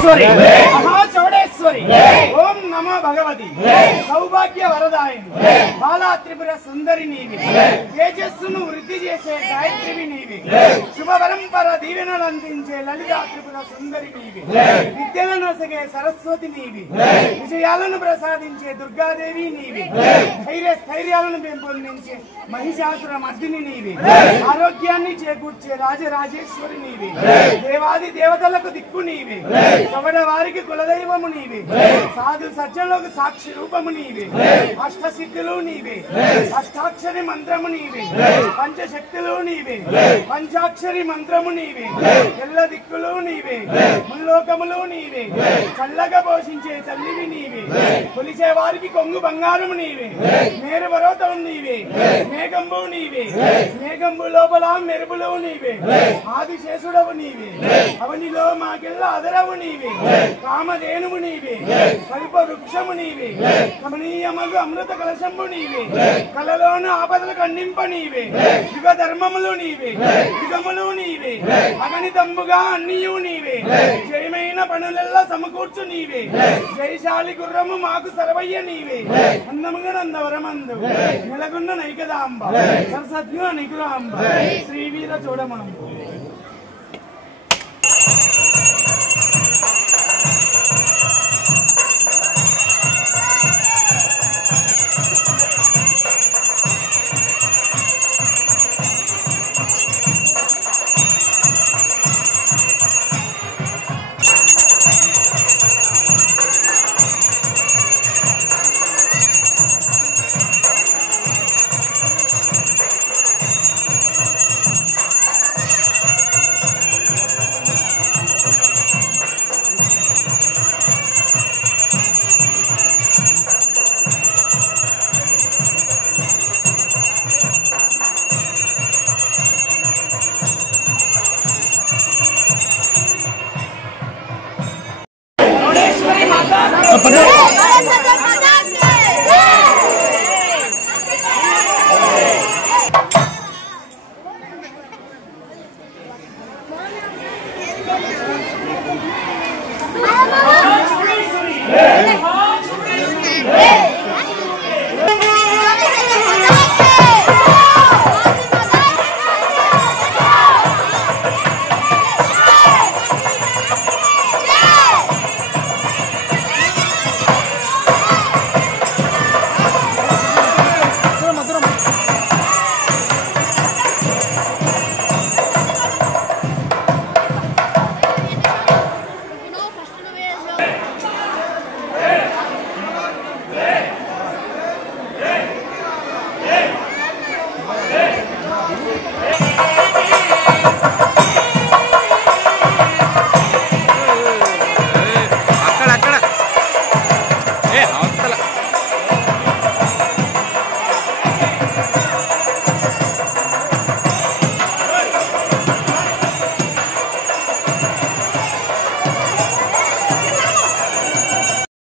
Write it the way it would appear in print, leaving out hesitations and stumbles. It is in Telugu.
चौडेश्वरी महाचौडेश्वरी ओम नमो भगवती सौभाग्य वरदायिनी बाला त्रिपुर सुंदरी नीवी तेजस्సును వృద్ధి చేసే గాయత్రివి నీవి శుభ పరంపర దీవెనలు అందించే లలితా త్రిపుర సుందరి నీవి విద్యలను నొసగే సరస్వతి నీవి విజయాలను ప్రసాదించే దుర్గాదేవి నీవి ధైర్యాలను పెంపొందించే మహిషాసుర మర్దిని నీవి ఆరోగ్యాన్ని చేకూర్చే రాజరాజేశ్వరి నీవి దేవాది దేవతలకు దిక్కు నీవి కవడ వారికి కులదైవము నీవి సాధు సజ్జనులకు సాక్షి రూపము నీవి అష్టసిద్ధులు నీవి అష్టాక్షరి మంత్రము నీవి పంచశక్తులు నీవి పంచాక్షరి మంత్రము నీవి ఎల్ల దిక్కులు నీవి ముల్లోకములు నీవి చల్లగా పోషించే తల్లివి నీవి కొలిచే వారికి కొంగు బంగారము నీవి మేరు పర్వతం నీవి మేఘంబు నీవి మేఘంబు లోపల మెరుపులు నీవి ఆదిశేషుడవు నీవి అవనిలో మాకెల్ల అదరవు నీవి కామధేనువు నీవి కల్ప వృక్షము నీవి కమనీయమగు అమృత కలశంబు నీవి కలలోన ఆపదలు ఖండింప నీవి యుగ ధర్మములు నీవి యుగములు నీవి అగణితంబుగా అన్నియు నీవి జయమైన పనులెల్లా సమకూర్చు నీవి జయశాలి గుర్రము మాకు సర్వయ్య నీవి అందముగా నందవరమందు నెలగొన్న నైకదాంబ సరసజ్ఞ నికురాంబ శ్రీవీర చూడమాంబ Yeah.